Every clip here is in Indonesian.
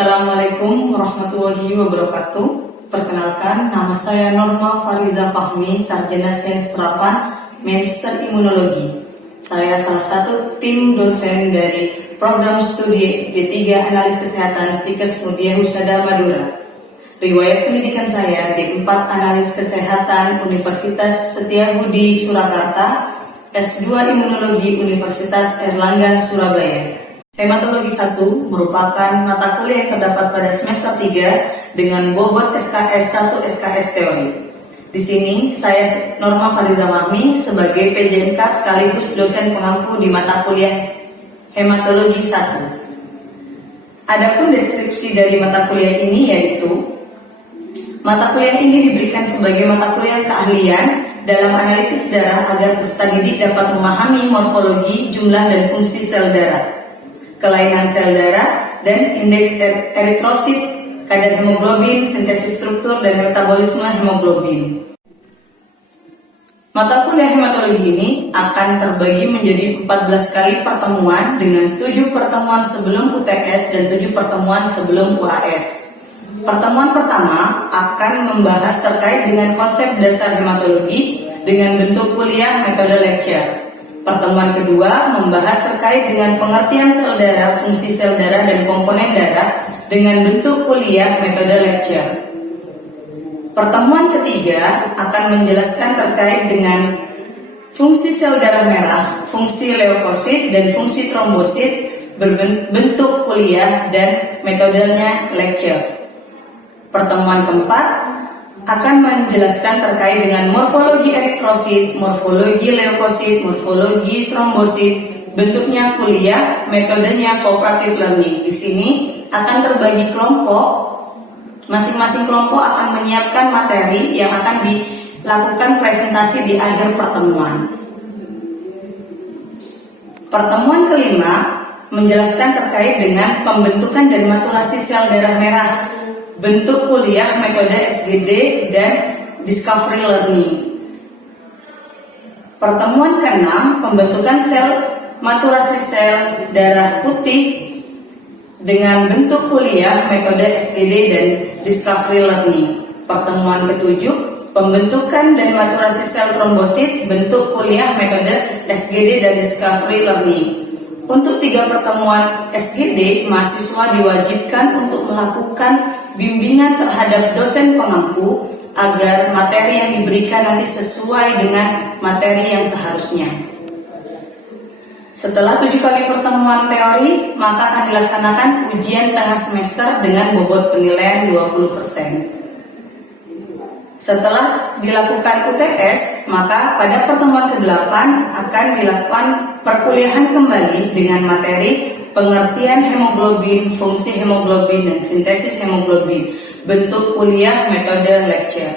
Assalamualaikum warahmatullahi wabarakatuh. Perkenalkan, nama saya Norma Fariza Fahmi, Sarjana Sains Terapan, Magister Imunologi. Saya salah satu tim dosen dari program studi D3 Analis Kesehatan Stikes Mutia Husada Madura. Riwayat pendidikan saya D4 Analis Kesehatan Universitas Setiabudi Surakarta, S2 Imunologi Universitas Airlangga Surabaya. Hematologi 1 merupakan mata kuliah yang terdapat pada semester 3 dengan bobot SKS 1 SKS teori. Di sini saya Norma Fariza Fahmi sebagai PJNK sekaligus dosen pengampu di mata kuliah Hematologi 1. Adapun deskripsi dari mata kuliah ini yaitu mata kuliah ini diberikan sebagai mata kuliah keahlian dalam analisis darah agar peserta didik dapat memahami morfologi, jumlah dan fungsi sel darah, kelainan sel darah, dan indeks eritrosit, kadar hemoglobin, sintesis struktur, dan metabolisme hemoglobin. Mata kuliah hematologi ini akan terbagi menjadi 14 kali pertemuan dengan 7 pertemuan sebelum UTS dan 7 pertemuan sebelum UAS. Pertemuan pertama akan membahas terkait dengan konsep dasar hematologi dengan bentuk kuliah metode lecture. Pertemuan kedua membahas terkait dengan pengertian sel darah, fungsi sel darah, dan komponen darah dengan bentuk kuliah metode lecture. Pertemuan ketiga akan menjelaskan terkait dengan fungsi sel darah merah, fungsi leukosit, dan fungsi trombosit berbentuk kuliah dan metodenya lecture. Pertemuan keempat akan menjelaskan terkait dengan morfologi eritrosit, morfologi leukosit, morfologi trombosit, bentuknya kuliah, metodenya cooperative learning. Di sini akan terbagi kelompok, masing-masing kelompok akan menyiapkan materi yang akan dilakukan presentasi di akhir pertemuan. Pertemuan kelima menjelaskan terkait dengan pembentukan dan maturasi sel darah merah, bentuk kuliah, metode SGD, dan discovery learning. Pertemuan ke-6, pembentukan sel, maturasi sel darah putih dengan bentuk kuliah, metode SGD, dan discovery learning. Pertemuan ke-7, pembentukan dan maturasi sel trombosit, bentuk kuliah, metode SGD, dan discovery learning. Untuk 3 pertemuan SGD, mahasiswa diwajibkan untuk melakukan bimbingan terhadap dosen pengampu agar materi yang diberikan nanti sesuai dengan materi yang seharusnya. Setelah 7 kali pertemuan teori, maka akan dilaksanakan ujian tengah semester dengan bobot penilaian 20%. Setelah dilakukan UTS, maka pada pertemuan ke-8 akan dilakukan perkuliahan kembali dengan materi pengertian hemoglobin, fungsi hemoglobin, dan sintesis hemoglobin, bentuk kuliah, metode lecture.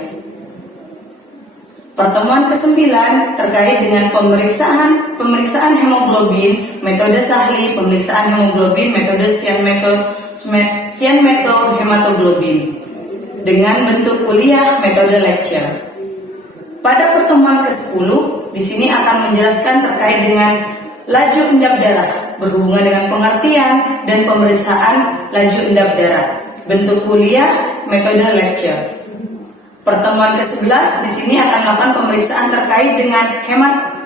Pertemuan ke-9 terkait dengan pemeriksaan hemoglobin, metode Sahli, pemeriksaan hemoglobin, metode cyanmetohemoglobin dengan bentuk kuliah, metode lecture. Pada pertemuan ke-10, di sini akan menjelaskan terkait dengan laju endap darah berhubungan dengan pengertian dan pemeriksaan laju endap darah, bentuk kuliah, metode lecture. Pertemuan ke-11 di sini akan melakukan pemeriksaan terkait dengan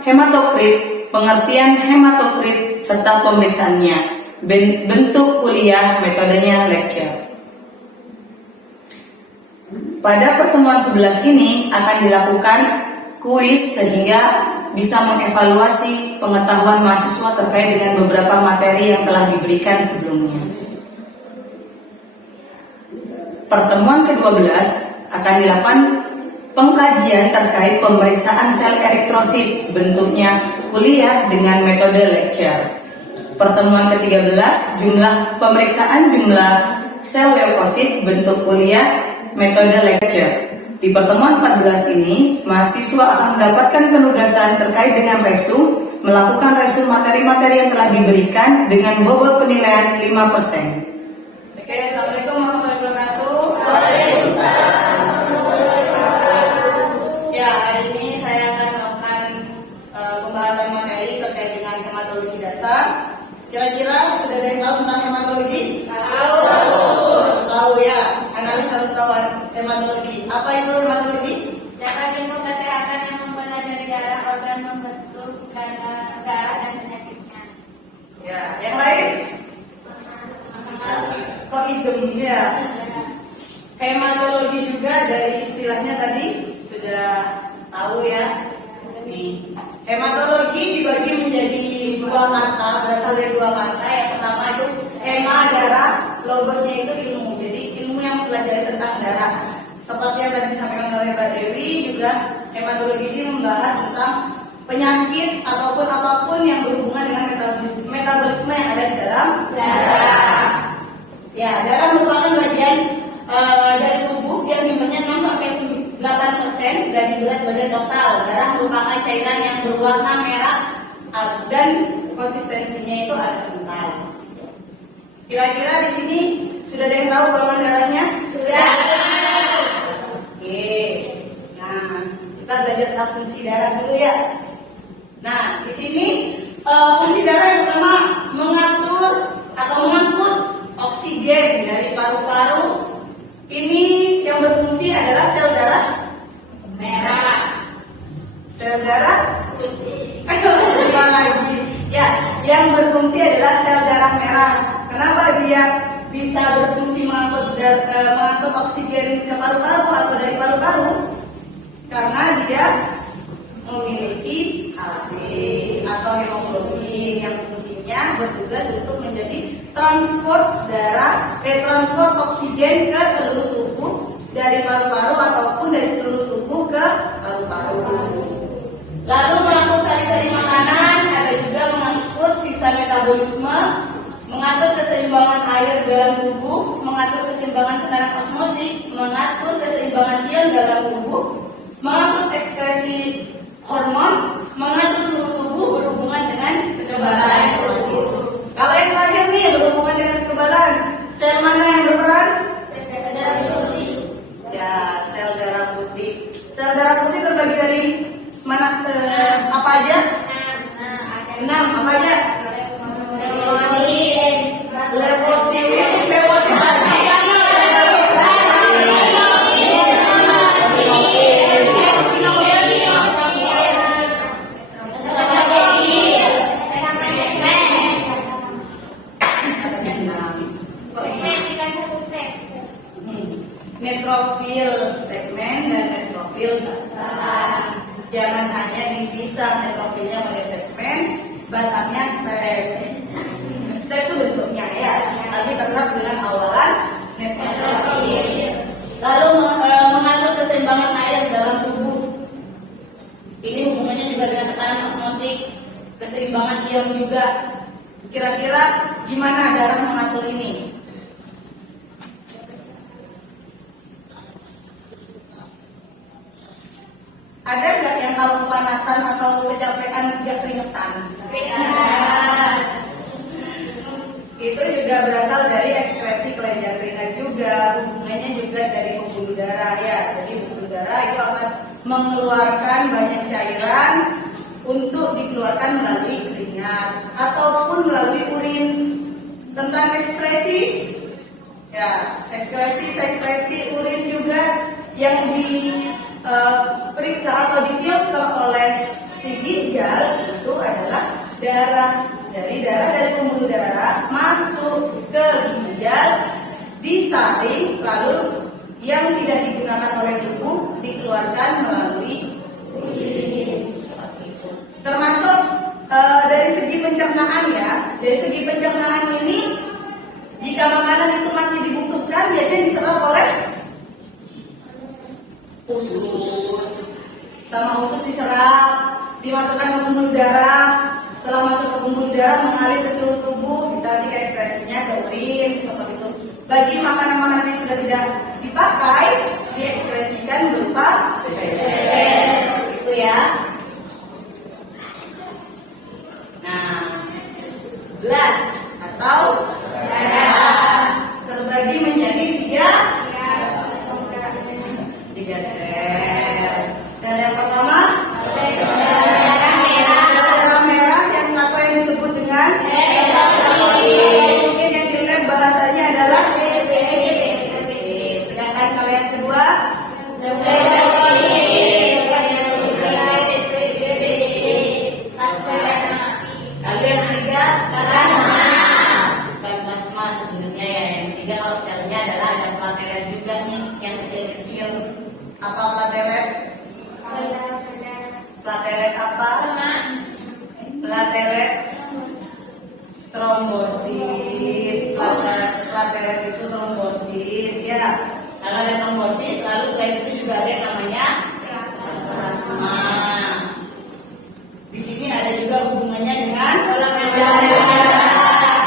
hematokrit, pengertian hematokrit serta pemeriksaannya, bentuk kuliah, metodenya lecture. Pada pertemuan 11 ini akan dilakukan kuis sehingga bisa mengevaluasi pengetahuan mahasiswa terkait dengan beberapa materi yang telah diberikan sebelumnya. Pertemuan ke-12 akan dilakukan pengkajian terkait pemeriksaan sel eritrosit, bentuknya kuliah dengan metode lecture. Pertemuan ke-13 pemeriksaan jumlah sel leukosit, bentuk kuliah, metode lecture. Di pertemuan 14 ini, mahasiswa akan mendapatkan penugasan terkait dengan resum, melakukan resum materi-materi yang telah diberikan dengan bobot penilaian 5%. Oke, Assalamualaikum warahmatullahi wabarakatuh. Waalaikumsalam. Ya, hari ini saya akan melakukan pembahasan materi terkait dengan hematologi dasar. Kira-kira sudah ada yang tahu tentang hematologi? Tahu. tahu ya, analis harus tahu hematologi. Apa itu hematologi? Dapat ilmu kesehatan yang mempelajari darah, organ membentuk darah dan penyakitnya. Ya, yang lain? Kok idem ya? Hematologi juga dari istilahnya tadi sudah tahu ya. Nih, hematologi dibagi menjadi dua kata, berasal dari dua kata. Yang pertama itu hema, darah, logosnya itu ilmu. Jadi ilmu yang mempelajari tentang darah. Seperti yang tadi disampaikan oleh Mbak Dewi, juga hematologi ini membahas tentang penyakit ataupun apapun yang berhubungan dengan metabolisme yang ada di dalam darah. Ya, darah merupakan bagian dari tubuh yang jumlahnya 6-8% dari berat badan total. Darah merupakan cairan yang berwarna merah dan konsistensinya itu ada kental. Kira-kira di sini sudah ada yang tahu golongan darahnya? Sudah. Oke. Nah, kita belajar tentang fungsi darah dulu ya. Nah, di sini fungsi darah yang pertama mengatur atau mengangkut oksigen dari paru-paru. Ini yang berfungsi adalah sel darah Merah. sel darah Putih. ulang lagi. Ya, yang berfungsi adalah sel darah merah. Kenapa dia bisa berfungsi mengangkut oksigen ke paru-paru atau dari paru-paru? Karena dia memiliki HB atau hemoglobin yang fungsinya bertugas untuk menjadi transport oksigen ke seluruh tubuh dari paru-paru ataupun dari seluruh tubuh ke paru-paru. Lalu mengangkut sari-sari makanan, ada juga mengangkut sisa metabolisme, mengatur keseimbangan air dalam tubuh, mengatur keseimbangan tekanan osmotik, mengatur keseimbangan ion dalam tubuh, mengatur ekskresi hormon, mengatur suhu tubuh berhubungan dengan kekebalan tubuh. Kalau yang terakhir nih berhubungan dengan kekebalan, sel mana yang berperan? Ya, sel darah putih. Sel darah putih terbagi dari mana apa aja? 6 apa aja? Leukosit. Neutrofil segmen dan neutrofil batang. Jangan hanya dipisah neutrofilnya pada segmen, batangnya stem. Stem itu bentuknya ya, tapi tetap dengan awalan neutrofil. Lalu mengatur keseimbangan air dalam tubuh. Ini hubungannya juga dengan tekanan osmotik, keseimbangan ion juga. Kira-kira gimana darah mengatur ini? Ada nggak yang kalau kepanasan atau kecapean juga keringetan? Itu juga berasal dari ekskresi kelenjar keringat juga, hubungannya juga dari pembuluh darah ya. Jadi pembuluh darah itu akan mengeluarkan banyak cairan untuk dikeluarkan melalui keringat ataupun melalui urin. Tentang ekskresi, ya ekskresi, sekresi urin juga yang diperiksa atau difilter oleh si ginjal itu adalah darah. Dari pembuluh darah masuk ke ginjal, disaring, lalu yang tidak digunakan oleh tubuh dikeluarkan melalui urin. Termasuk dari segi pencernaan ya. Dari segi pencernaan ini, jika makanan itu masih dibungkuskan, biasanya diserap oleh usus. Sama usus diserap, dimasukkan ke pembuluh darah. Setelah masuk ke pembuluh darah mengalir ke seluruh tubuh, bisa nanti ekspresinya ke urin seperti itu. Bagi makanan-makanan yang sudah tidak dipakai, diekspresikan berupa feses. Itu ya. Nah, blood atau darah terbagi menjadi tiga sel. Sel yang pertama darah merah yang atau yang disebut dengan mungkin yang di lab bahasanya adalah Platelet, trombosit. Platelet itu trombosit ya. Kalau ada trombosit, lalu selain itu juga ada yang namanya plasma. Di sini ada juga hubungannya dengan Golongan darah.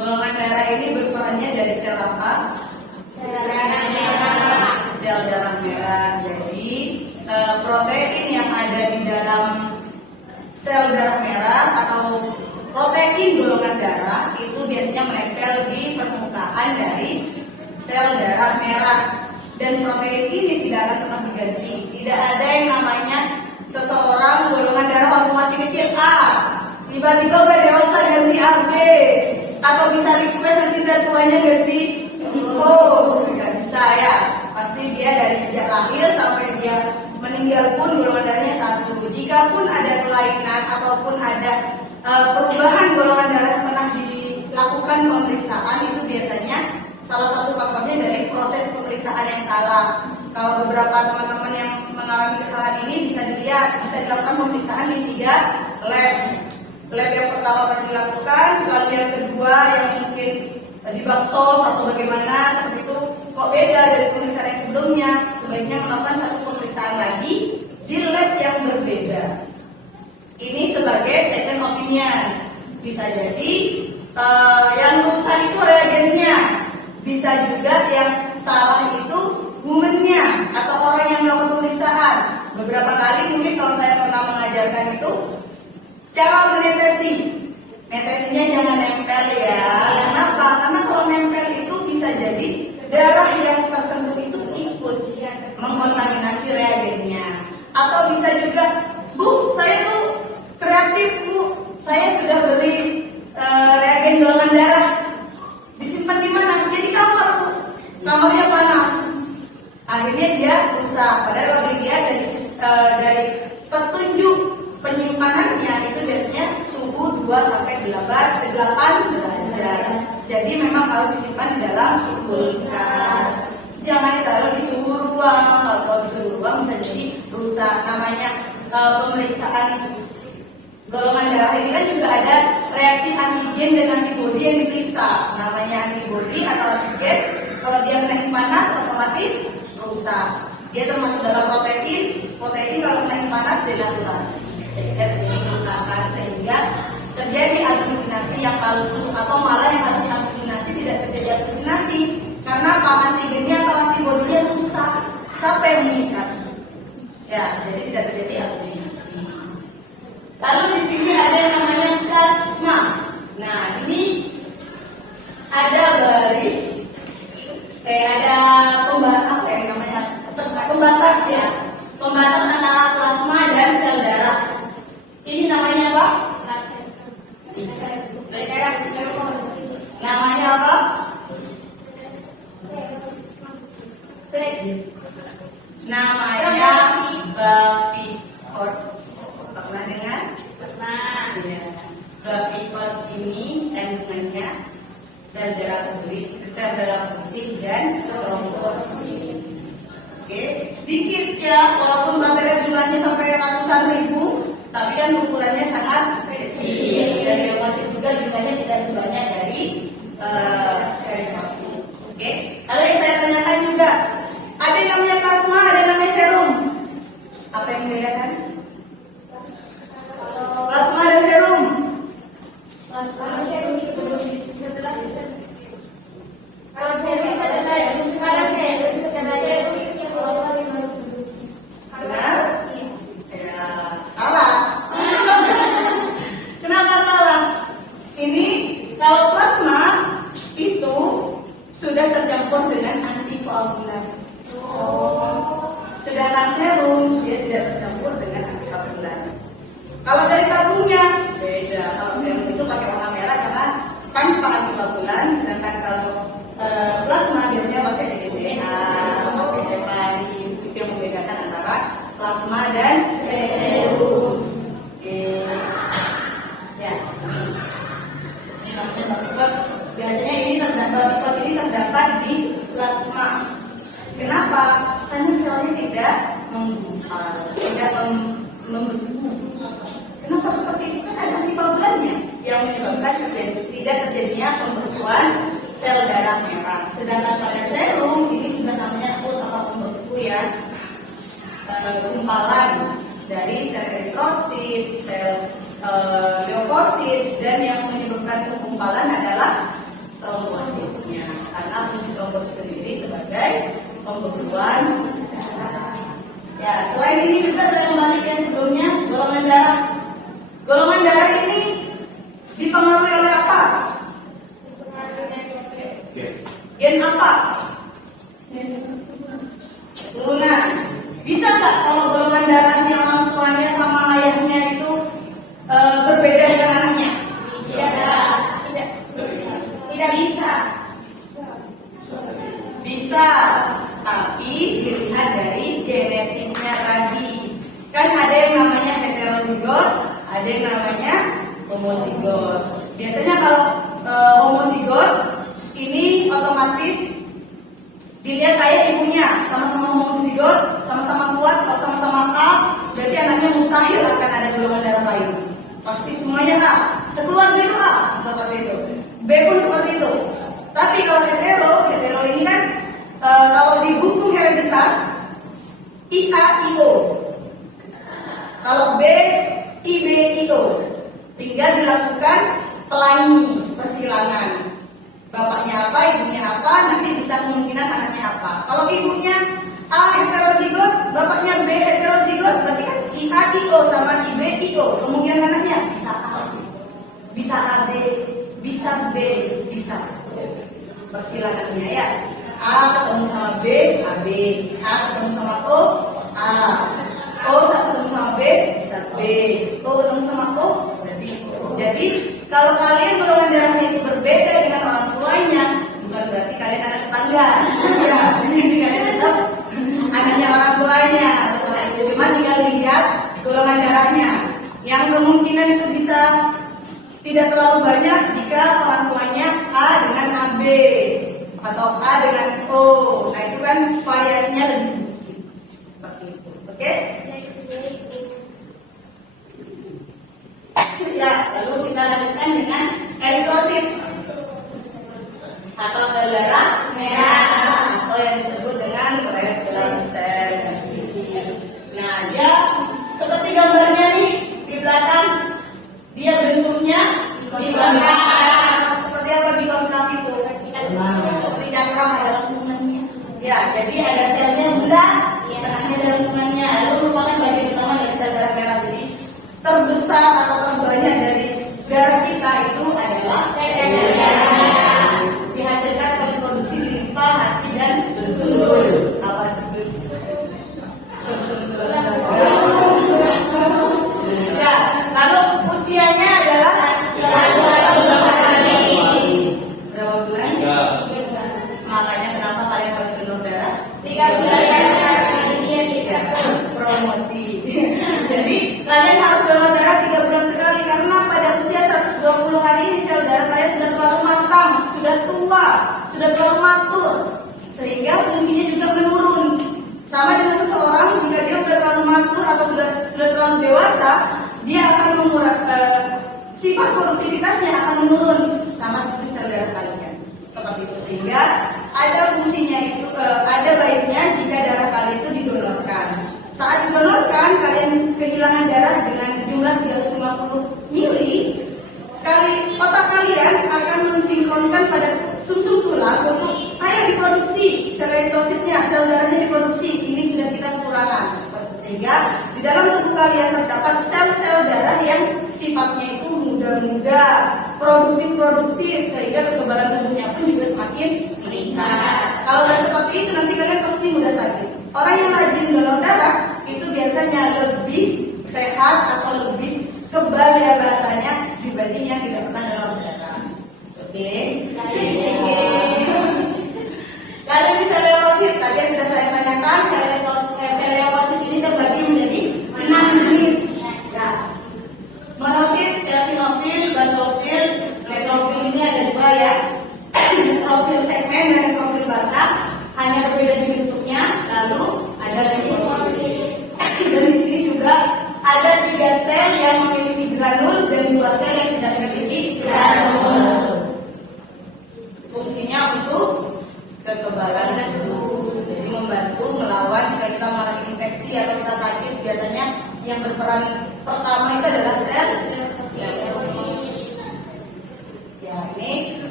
golongan darah ini berperannya dari sel apa? Sel darah merah. Sel darah merah. Jadi protein yang ada di dalam sel darah merah atau protein golongan darah itu biasanya menempel di permukaan dari sel darah merah. Dan protein ini tidak akan pernah diganti. Tidak ada yang namanya seseorang golongan darah waktu masih kecil A, tiba-tiba udah dewasa ganti AB, atau bisa request nanti tuanya ganti O. Nggak bisa ya. Pasti dia dari sejak lahir sampai dia meninggal pun golongan darahnya satu. Jika pun ada kelainan ataupun ada perubahan golongan darah pernah dilakukan pemeriksaan, itu biasanya salah satu faktornya dari proses pemeriksaan yang salah. Kalau beberapa teman-teman yang mengalami kesalahan ini bisa dilihat, bisa dilakukan pemeriksaan di 3 lab. Lab yang pertama pernah dilakukan, lalu yang kedua yang mungkin di Baksos atau bagaimana seperti itu, kok beda dari pemeriksaan yang sebelumnya. Sebaiknya melakukan satu pemeriksaan lagi di lab yang berbeda. Ini sebagai second opinion. Bisa jadi yang rusak itu reagennya, bisa juga yang salah itu woman-nya atau orang yang melakukan pemeriksaan. Beberapa kali mungkin kalau saya pernah mengajarkan itu cara menetesi. Netesinya jangan nempel ya. Kenapa? Karena kalau nempel itu bisa jadi darah yang tersebut itu ikut mengkontaminasi reagennya. Atau bisa juga, Bu, saya tuh kreatif Bu, saya sudah beli reagen golongan darah, disimpan di mana? Jadi kamar Bu, kamarnya panas. Akhirnya dia rusak. Padahal kalau dilihat dari petunjuk penyimpanannya itu biasanya suhu 2 sampai 8 derajat. Jadi memang harus disimpan di dalam kulkas. Jangan ditaruh di suhu ruang. Kalau di suhu ruang bisa jadi rusak. Namanya pemeriksaan golongan darah ini kan juga ada reaksi antigen dan antibodi yang diperiksa. Namanya antibodi atau antigen, kalau dia kena panas otomatis rusak. Dia termasuk dalam protein. Protein kalau kena panas denaturasi, sehingga terjadi kerusakan, sehingga terjadi aglutinasi yang palsu, atau malah yang harusnya aglutinasi tidak terjadi aglutinasi karena apa? Antigennya atau antibodinya rusak. Siapa yang mengikat? Ya, jadi tidak terjadi aglutinasi. Lalu di sini ada yang namanya plasma. Nah, ini ada baris, ada pembatas ya, pembatas antara plasma dan sel darah. Ini namanya apa? Namanya apa? Namanya Bavicor. Pernah dengar? Pernah. Ya. Bavicor ini kandungannya sel darah putih dan trombosit. Oke, dikit ya, walaupun baterai jumlahnya sampai ratusan ribu, tapi kan ukurannya sangat kecil. Dan leukopsit juga jumlahnya tidak sebanyak dari leukopsit. Oke, lalu yang saya tanyakan juga, ada yang namanya plasma, ada yang namanya serum. Apa yang membedakan? Plasma dan serum. Plasma serum setelah kalau serum Benar? Ya, salah. Kenapa salah? Ini kalau plasma itu sudah tercampur dengan antikoagulan. Sedangkan serum dia tidak tercampur dengan antikoagulan. Kalau dari tabungnya beda. Kalau serum itu pakai warna merah karena tanpa antikoagulan, sedangkan kalau plasma biasanya pakai DNA, pakai heparin. Itu yang membedakan antara plasma dan serum. Oke. Ya. Ini namanya bavicor. Biasanya bavicor ini terdapat di plasma. Kenapa? Karena selnya tidak menggumpal, tidak membeku. Kenapa seperti itu? Kan ada antibody sehingga terjadinya pembentukan sel darah merah. Sedangkan pada serum ini sudah namanya pembentuk ya, gumpalan dari sel eritrosit, sel leukosit, dan yang menyebabkan penggumpalan adalah trombositnya. Karena fungsi trombosit sendiri sebagai pembentukan darah. Ya, selain ini juga saya kembali yang sebelumnya, golongan darah. Golongan darah ini dipengaruhi oleh apa? Gen apa? Keturunan. Bisa nggak kalau golongan darahnya orang tuanya sama ayahnya itu berbeda dengan anaknya? Tidak bisa. Bisa, tapi dilihat dari genetiknya tadi. Kan ada yang namanya heterozigot, ada yang namanya homozigot. Biasanya kalau homozigot ini otomatis dilihat kayak ibunya, sama-sama homozigot, sama-sama kuat, kalau sama-sama A, berarti anaknya mustahil akan ada golongan darah lain. Pasti semuanya A, sekeluarga itu A, seperti itu. B pun seperti itu. Tapi kalau hetero ini kan kalau di hukum hereditas IA IO. Kalau B IB IO. Tinggal dilakukan pelangi persilangan. Bapaknya apa, ibunya apa, nanti bisa kemungkinan anaknya apa. Kalau ibunya A heterozigot, bapaknya B heterozigot, berarti kan IA IO sama IB IO. Kemungkinan anaknya bisa A, bisa AB, bisa B, bisa persilangannya ya. A ketemu sama B, AB. A ketemu sama O, A. O ketemu sama B, bisa B. O ketemu sama O, berarti O. Jadi kalau kalian golongan darahnya itu berbeda dengan orang tuanya, bukan berarti kalian anak tetangga. Ya, jadi kalian tetap anaknya orang tuanya. Setelah itu cuma tinggal lihat golongan darahnya. Yang kemungkinan itu bisa tidak terlalu banyak jika orang tuanya A dengan AB atau A dengan O. Nah itu kan variasinya lebih sedikit seperti itu. Oke? Ya, lalu kita lanjutkan dengan eritrosit atau sel darah merah atau yang disebut dengan red blood cell. Nah dia seperti gambarnya nih di belakang. Dia bentuknya seperti apa di konkav itu? Seperti cakram ada lengkungannya. Ya, jadi ada selnya bulat, tengahnya ada lengkungannya. Lalu merupakan bagian utama dari sel darah merah. Jadi terbesar atau terbanyak dari darah kita itu adalah dihasilkan oleh produksi limpa, hati, dan susul. Apa susul? Ya, lalu usianya adalah berapa bulan? Makanya kenapa kalian harus donor darah? 3 bulan dia promosi. Jadi kalian harus donor darah 3 bulan sekali karena pada usia 120 hari ini sel darah kalian sudah terlalu matang, sudah tua, sudah terlalu matur, sehingga fungsinya juga menurun. Sama dengan seseorang jika dia sudah terlalu matur atau sudah terlalu dewasa, dia akan mengurangi sifat produktivitasnya akan menurun sama seperti sel darah kalian. Seperti itu sehingga ada fungsinya itu ada baiknya jika darah kalian itu didonorkan. Saat didonorkan kalian kehilangan darah dengan jumlah 350 mili, otak kalian akan mensinkronkan pada sumsum tulang untuk ayo diproduksi sel eritrositnya, sel darahnya diproduksi. Ini sudah kita kekurangan. Sehingga di dalam tubuh kalian terdapat sel-sel darah yang sifatnya itu muda-muda, produktif, sehingga kekebalan tubuhnya pun juga semakin meningkat. Kalau sudah seperti itu nanti kalian pasti mudah sakit. Orang yang rajin donor darah itu biasanya lebih sehat atau lebih kebal ya bahasanya dibanding yang tidak pernah donor darah. Oke. Lalu di sel leukosit tadi sudah saya tanyakan, sel leukosit ini terbagi menjadi 6 jenis. Ya. Monosit, eosinofil, basofil, neutrofil ini ada 2 ya. Neutrofil segmen dan neutrofil batang hanya berbeda di bentuknya. Lalu ada limfosit. Dan di sini juga ada 3 sel yang memiliki granul dan 2 sel yang tidak memiliki granul.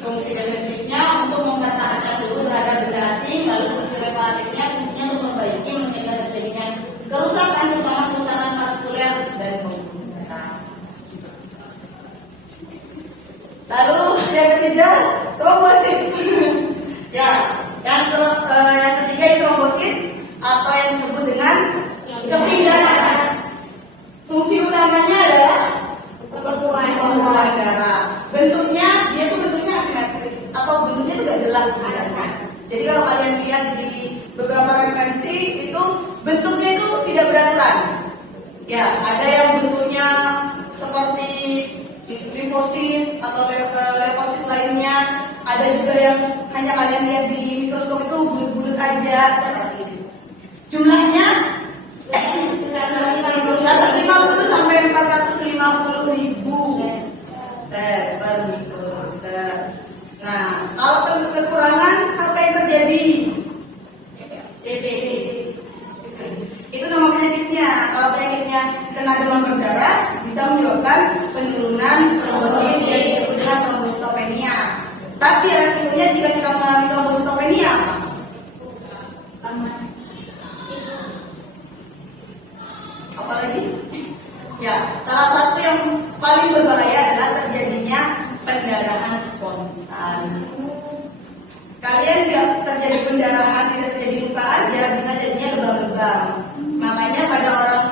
Fungsi defensifnya untuk mempertahankan tubuh terhadap benda asing, lalu fungsi reparatifnya fungsinya untuk memperbaiki, mencegah terjadinya kerusakan terutama kerusakan vaskuler dan pembuluh darah. Lalu yang ketiga, trombosit. Ya, yang ketiga itu trombosit atau yang disebut dengan keping darah. Fungsi utamanya adalah pembekuan darah. Bentuknya dia tuh bentuknya asimetris atau bentuknya tuh gak jelas sebenarnya. Jadi kalau kalian lihat di beberapa referensi itu bentuknya itu tidak beraturan. Ya, ada yang bentuknya seperti limfosit atau leukosit lainnya. Ada juga yang hanya kalian lihat di mikroskop itu bulat-bulat aja seperti itu. Jumlahnya 350 sampai 450 ribu per mikroliter. Nah, kalau kekurangan apa yang terjadi? DBD. Itu nama penyakitnya. Kalau penyakitnya kena demam berdarah, bisa menyebabkan penurunan trombosit yang disebut dengan trombositopenia. Tapi resikonya jika kita mengalami trombositopenia apa? Apalagi? Ya, salah satu yang paling berbahaya adalah terjadinya pendarahan spontan. Kalian tidak terjadi pendarahan, tidak terjadi luka aja, bisa jadinya lebam-lebam. Makanya pada orang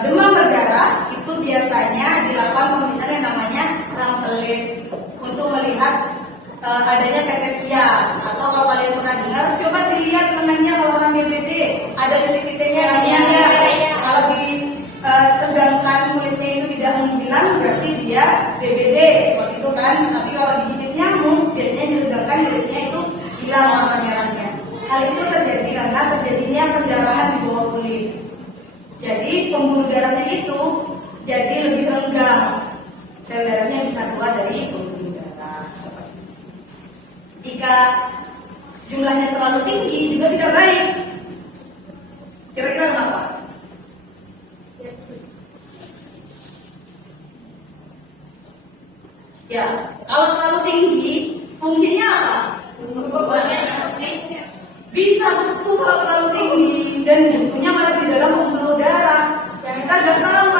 demam berdarah itu biasanya dilakukan pemeriksaan yang namanya rampelit untuk melihat adanya petesia. Atau kalau kalian pernah dengar, coba dilihat temannya kalau orang DBD ada titik-titiknya namanya enggak. Kalau di tegangkan kulitnya itu tidak menghilang berarti dia DBD seperti itu kan. Tapi kalau digigit nyamuk biasanya ditegangkan kulitnya itu hilang warna merahnya. Hal itu terjadi karena terjadinya pendarahan di bawah kulit. Jadi pembuluh darahnya itu jadi lebih renggang. Sel darahnya bisa keluar dari pembuluh darah seperti itu. Jika jumlahnya terlalu tinggi juga tidak baik. Kira-kira kenapa? Ya, kalau terlalu tinggi, fungsinya apa? Bisa betul kalau terlalu tinggi dan bentuknya malah di dalam pembuluh darah. Kita nggak tahu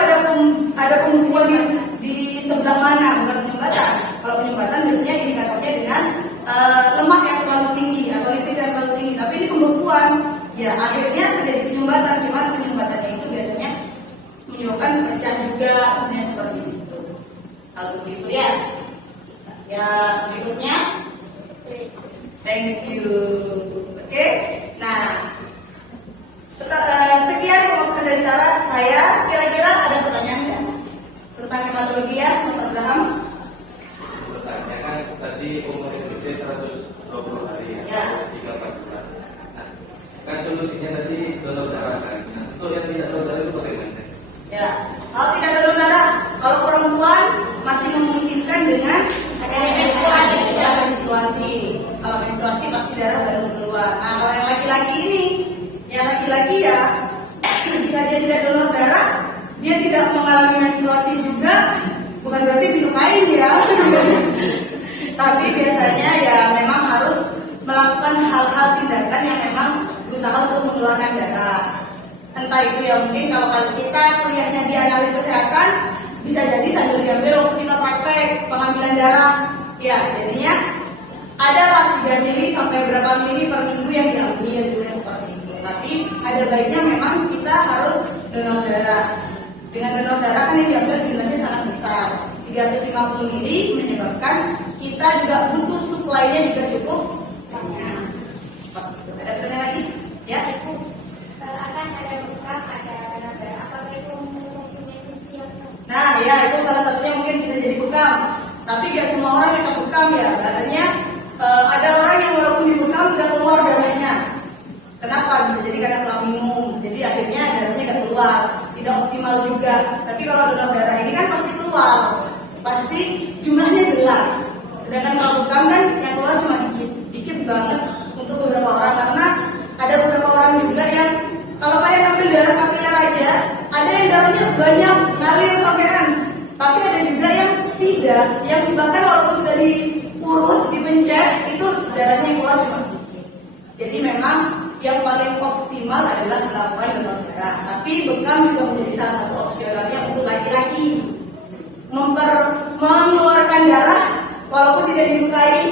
ada pembuluhan di sebelah mana, bukan penyumbatan. Kalau penyumbatan biasanya indikatornya dengan lemak yang terlalu tinggi atau lipid yang terlalu tinggi. Tapi ini pembekuan, ya akhirnya terjadi penyumbatan. Cuma penyumbatannya itu biasanya menyebabkan pecah juga, sebenarnya seperti itu. Kalau begitu ya. Ya berikutnya, thank you. Oke, nah sekian pemaparan dari saya. Kira-kira ada pertanyaan nggak tentang hematologi ya, Mas Abraham? Pertanyaan tadi umur Indonesia 120 hari ya, 3-4 bulan. Nah, kan solusinya tadi donor darah kan. Nah, untuk yang tidak donor darah itu bagaimana? Ya, kalau tidak donor darah, kalau perempuan masih memungkinkan dengan menstruasi. Kalau menstruasi pasti darah baru keluar. Nah, kalau yang laki-laki ini, yang laki-laki ya, jika dia tidak donor darah, dia tidak mengalami menstruasi juga, bukan berarti dilukain ya. Tapi biasanya ya memang harus melakukan hal-hal tindakan yang memang berusaha untuk mengeluarkan darah. Entah itu ya mungkin kalau kita kuliahnya di analis kesehatan, bisa jadi sambil diambil waktu kita praktek pengambilan darah. Ya, jadinya adalah 3 mili sampai berapa mili per minggu yang diambil, seperti itu. Tapi ada baiknya memang kita harus donor darah. Dengan donor darah kan yang diambil jumlahnya sangat besar, 350 mili, menyebabkan kita juga butuh suplainya juga cukup banyak. Ada pertanyaan lagi? Ya. Akan ada bekam, ada donor darah. Apakah itu mempunyai fungsi yang Nah, ya itu salah satunya mungkin bisa jadi bekam. Tapi gak semua orang yang bekam ya. Biasanya ada orang yang walaupun dibekam gak keluar darahnya. Kenapa? Bisa jadi karena kurang minum. Jadi akhirnya darahnya gak keluar. Tidak optimal juga. Tapi kalau donor darah ini kan pasti keluar. Pasti jumlahnya jelas. Sedangkan kalau bekam kan yang keluar cuma dikit banget untuk beberapa orang. Karena ada beberapa orang juga yang kalau kalian ambil darah kapiler aja, ada yang darahnya banyak ngalir sampean. Tapi ada juga yang tidak, yang bahkan walaupun sudah diurut Jadi memang yang paling optimal adalah melakukan donor darah. Tapi bekam juga menjadi salah satu opsionalnya untuk laki-laki. Mengeluarkan darah walaupun tidak dilukai